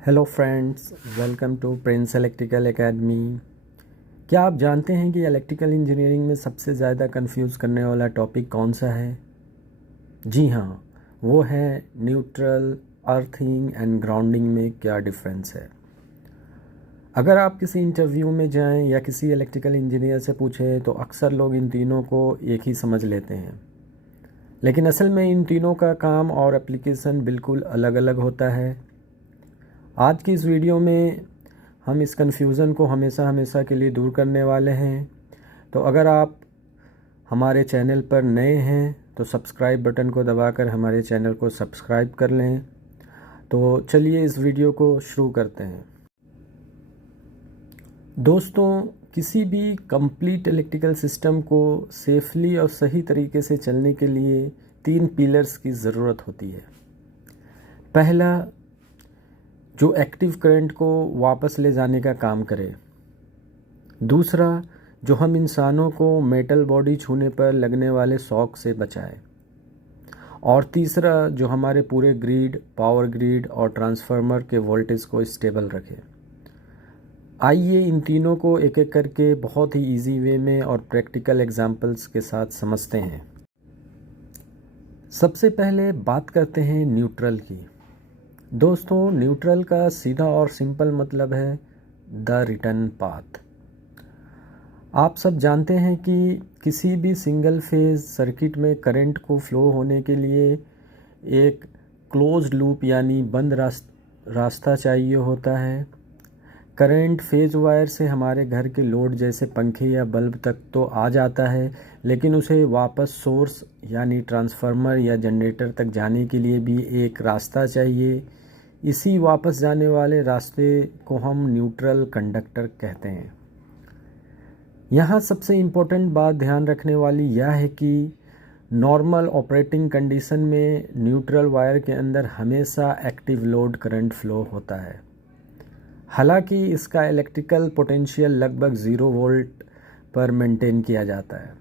Hello friends, welcome to Prince Electrical Academy. क्या आप जानते हैं कि इलेक्ट्रिकल इंजीनियरिंग में सबसे ज़्यादा कंफ्यूज करने वाला टॉपिक कौन सा है? जी हाँ, वो है न्यूट्रल, अर्थिंग एंड ग्राउंडिंग में क्या डिफरेंस है। अगर आप किसी इंटरव्यू में जाएं या किसी इलेक्ट्रिकल इंजीनियर से पूछें तो अक्सर लोग इन तीनों को एक ही समझ लेते हैं, लेकिन असल में इन तीनों का काम और एप्लीकेशन बिल्कुल अलग अलग होता है। आज की इस वीडियो में हम इस कन्फ्यूज़न को हमेशा हमेशा के लिए दूर करने वाले हैं। तो अगर आप हमारे चैनल पर नए हैं तो सब्सक्राइब बटन को दबाकर हमारे चैनल को सब्सक्राइब कर लें। तो चलिए इस वीडियो को शुरू करते हैं। दोस्तों, किसी भी कंप्लीट इलेक्ट्रिकल सिस्टम को सेफली और सही तरीके से चलने के लिए 3 पिलर्स की ज़रूरत होती है। पहला, जो एक्टिव करंट को वापस ले जाने का काम करे। दूसरा, जो हम इंसानों को मेटल बॉडी छूने पर लगने वाले शॉक से बचाए। और तीसरा, जो हमारे पूरे ग्रिड, पावर ग्रिड और ट्रांसफार्मर के वोल्टेज को स्टेबल रखे। आइए इन तीनों को एक एक करके बहुत ही इजी वे में और प्रैक्टिकल एग्जांपल्स के साथ समझते हैं। सबसे पहले बात करते हैं न्यूट्रल की। दोस्तों, न्यूट्रल का सीधा और सिंपल मतलब है द रिटर्न पाथ। आप सब जानते हैं कि किसी भी सिंगल फेज सर्किट में करंट को फ्लो होने के लिए एक क्लोज्ड लूप यानी बंद रास्ता चाहिए होता है। करंट फेज वायर से हमारे घर के लोड जैसे पंखे या बल्ब तक तो आ जाता है, लेकिन उसे वापस सोर्स यानी ट्रांसफार्मर या जनरेटर तक जाने के लिए भी एक रास्ता चाहिए। इसी वापस जाने वाले रास्ते को हम न्यूट्रल कंडक्टर कहते हैं। यहाँ सबसे इम्पोर्टेंट बात ध्यान रखने वाली यह है कि नॉर्मल ऑपरेटिंग कंडीशन में न्यूट्रल वायर के अंदर हमेशा एक्टिव लोड करंट फ्लो होता है। हालांकि इसका इलेक्ट्रिकल पोटेंशियल लगभग 0 वोल्ट पर मेंटेन किया जाता है।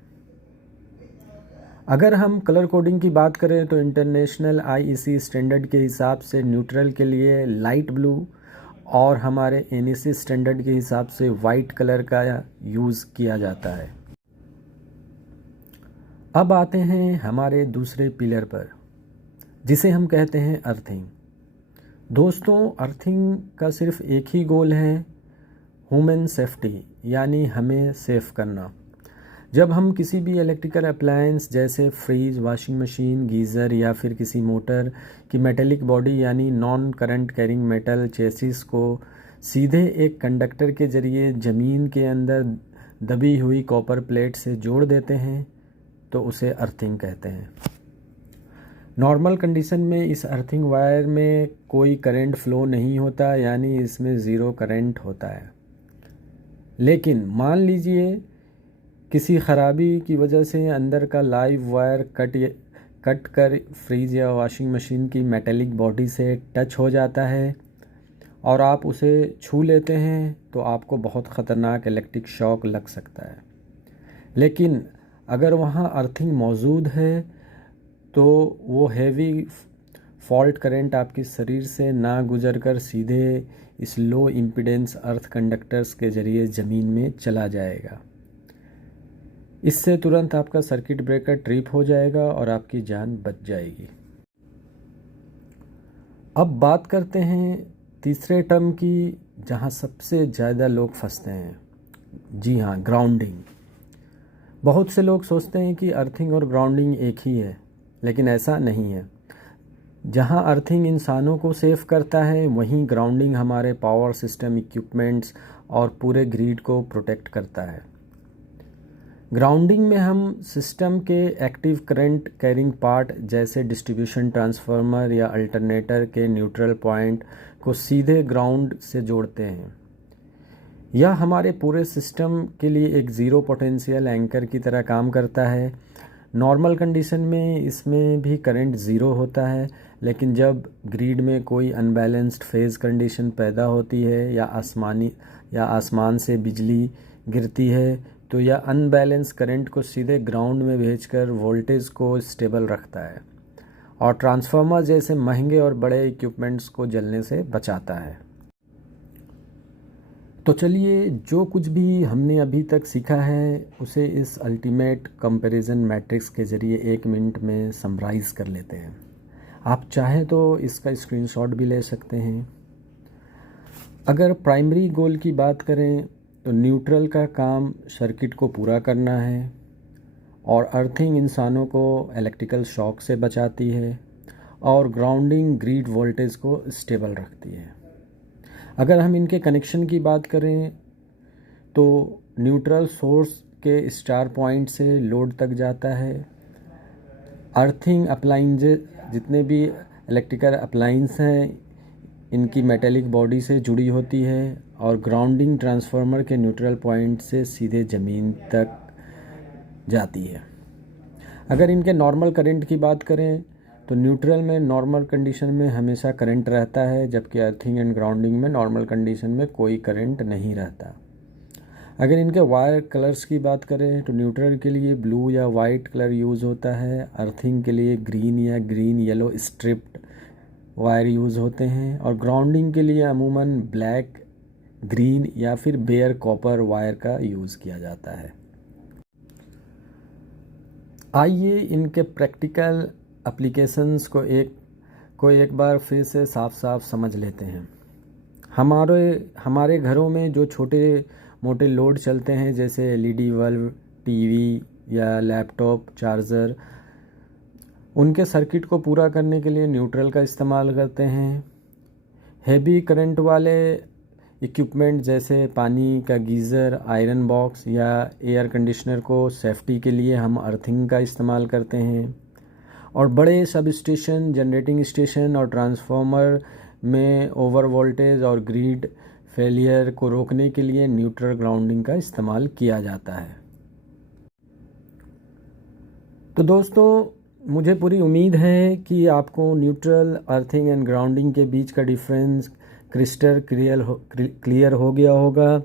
अगर हम कलर कोडिंग की बात करें तो इंटरनेशनल आईईसी स्टैंडर्ड के हिसाब से न्यूट्रल के लिए लाइट ब्लू और हमारे एनईसी स्टैंडर्ड के हिसाब से वाइट कलर का यूज़ किया जाता है। अब आते हैं हमारे दूसरे पिलर पर, जिसे हम कहते हैं अर्थिंग। दोस्तों, अर्थिंग का सिर्फ एक ही गोल है, ह्यूमन सेफ्टी, यानी हमें सेफ करना। जब हम किसी भी इलेक्ट्रिकल अप्लायंस जैसे फ्रीज, वॉशिंग मशीन, गीज़र या फिर किसी मोटर की मेटेलिक बॉडी यानी non current carrying metal chassis को सीधे एक कंडक्टर के ज़रिए ज़मीन के अंदर दबी हुई कॉपर प्लेट से जोड़ देते हैं तो उसे अर्थिंग कहते हैं। नॉर्मल कंडीशन में इस अर्थिंग वायर में कोई करंट फ्लो नहीं होता, यानी इसमें ज़ीरो करंट होता है। लेकिन मान लीजिए किसी ख़राबी की वजह से अंदर का लाइव वायर कट कर फ्रीज या वॉशिंग मशीन की मेटेलिक बॉडी से टच हो जाता है और आप उसे छू लेते हैं तो आपको बहुत ख़तरनाक इलेक्ट्रिक शॉक लग सकता है। लेकिन अगर वहाँ अर्थिंग मौजूद है तो वो हैवी फॉल्ट करंट आपके शरीर से ना गुजर कर सीधे इस लो इम्पीडेंस अर्थ कंडक्टर्स के ज़रिए ज़मीन में चला जाएगा। इससे तुरंत आपका सर्किट ब्रेकर ट्रिप हो जाएगा और आपकी जान बच जाएगी। अब बात करते हैं तीसरे टर्म की, जहां सबसे ज़्यादा लोग फंसते हैं। जी हाँ, ग्राउंडिंग। बहुत से लोग सोचते हैं कि अर्थिंग और ग्राउंडिंग एक ही है, लेकिन ऐसा नहीं है। जहां अर्थिंग इंसानों को सेफ करता है, वहीं ग्राउंडिंग हमारे पावर सिस्टम, इक्विपमेंट्स और पूरे ग्रिड को प्रोटेक्ट करता है। ग्राउंडिंग में हम सिस्टम के एक्टिव करंट कैरिंग पार्ट जैसे डिस्ट्रीब्यूशन ट्रांसफार्मर या अल्टरनेटर के न्यूट्रल पॉइंट को सीधे ग्राउंड से जोड़ते हैं। यह हमारे पूरे सिस्टम के लिए एक ज़ीरो पोटेंशियल एंकर की तरह काम करता है। नॉर्मल कंडीशन में इसमें भी करंट ज़ीरो होता है, लेकिन जब ग्रिड में कोई अनबैलेंस्ड फेज़ कंडीशन पैदा होती है या आसमान से बिजली गिरती है तो यह अनबैलेंस करंट को सीधे ग्राउंड में भेजकर वोल्टेज को स्टेबल रखता है और ट्रांसफार्मर जैसे महंगे और बड़े इक्विपमेंट्स को जलने से बचाता है। तो चलिए, जो कुछ भी हमने अभी तक सीखा है उसे इस अल्टीमेट कंपैरिजन मैट्रिक्स के ज़रिए 1 मिनट में समराइज़ कर लेते हैं। आप चाहें तो इसका स्क्रीनशॉट भी ले सकते हैं। अगर प्राइमरी गोल की बात करें तो न्यूट्रल का काम सर्किट को पूरा करना है और अर्थिंग इंसानों को इलेक्ट्रिकल शॉक से बचाती है और ग्राउंडिंग ग्रिड वोल्टेज को स्टेबल रखती है। अगर हम इनके कनेक्शन की बात करें तो न्यूट्रल सोर्स के स्टार पॉइंट से लोड तक जाता है। अर्थिंग अप्लाइंसेस, जितने भी इलेक्ट्रिकल अप्लाइंस हैं, इनकी मेटेलिक बॉडी से जुड़ी होती है और ग्राउंडिंग ट्रांसफार्मर के न्यूट्रल पॉइंट से सीधे ज़मीन तक जाती है। अगर इनके नॉर्मल करंट की बात करें तो न्यूट्रल में नॉर्मल कंडीशन में हमेशा करंट रहता है, जबकि अर्थिंग एंड ग्राउंडिंग में नॉर्मल कंडीशन में कोई करंट नहीं रहता। अगर इनके वायर कलर्स की बात करें तो न्यूट्रल के लिए ब्लू या वाइट कलर यूज़ होता है, अर्थिंग के लिए ग्रीन या green yellow striped wire use होते हैं और ग्राउंडिंग के लिए अमूमन ब्लैक, ग्रीन या फिर बेयर कॉपर वायर का यूज़ किया जाता है। आइए इनके प्रैक्टिकल एप्लीकेशंस को एक बार फिर से साफ साफ समझ लेते हैं। हमारे घरों में जो छोटे मोटे लोड चलते हैं, जैसे एलईडी बल्ब, टीवी या लैपटॉप चार्जर, उनके सर्किट को पूरा करने के लिए न्यूट्रल का इस्तेमाल करते हैं। हैवी करंट वाले इक्विपमेंट जैसे पानी का गीज़र, आयरन बॉक्स या एयर कंडीशनर को सेफ्टी के लिए हम अर्थिंग का इस्तेमाल करते हैं। और बड़े सब स्टेशन, जनरेटिंग स्टेशन और ट्रांसफार्मर में ओवर वोल्टेज और ग्रिड फेलियर को रोकने के लिए न्यूट्रल ग्राउंडिंग का इस्तेमाल किया जाता है। तो दोस्तों, मुझे पूरी उम्मीद है कि आपको न्यूट्रल, अर्थिंग एंड ग्राउंडिंग के बीच का डिफरेंस क्रिस्टल क्लियर हो गया होगा।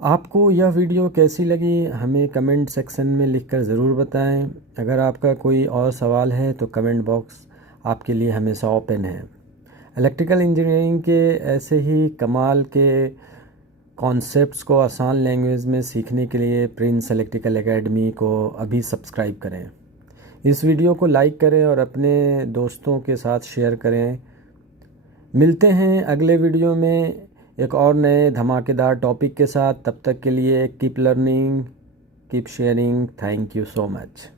आपको यह वीडियो कैसी लगी हमें कमेंट सेक्शन में लिखकर ज़रूर बताएं। अगर आपका कोई और सवाल है तो कमेंट बॉक्स आपके लिए हमेशा ओपन है। इलेक्ट्रिकल इंजीनियरिंग के ऐसे ही कमाल के कॉन्सेप्ट्स को आसान लैंग्वेज में सीखने के लिए प्रिंस इलेक्ट्रिकल एकेडमी को अभी सब्सक्राइब करें। इस वीडियो को लाइक करें और अपने दोस्तों के साथ शेयर करें। मिलते हैं अगले वीडियो में एक और नए धमाकेदार टॉपिक के साथ। तब तक के लिए keep learning, keep sharing. Thank you so much.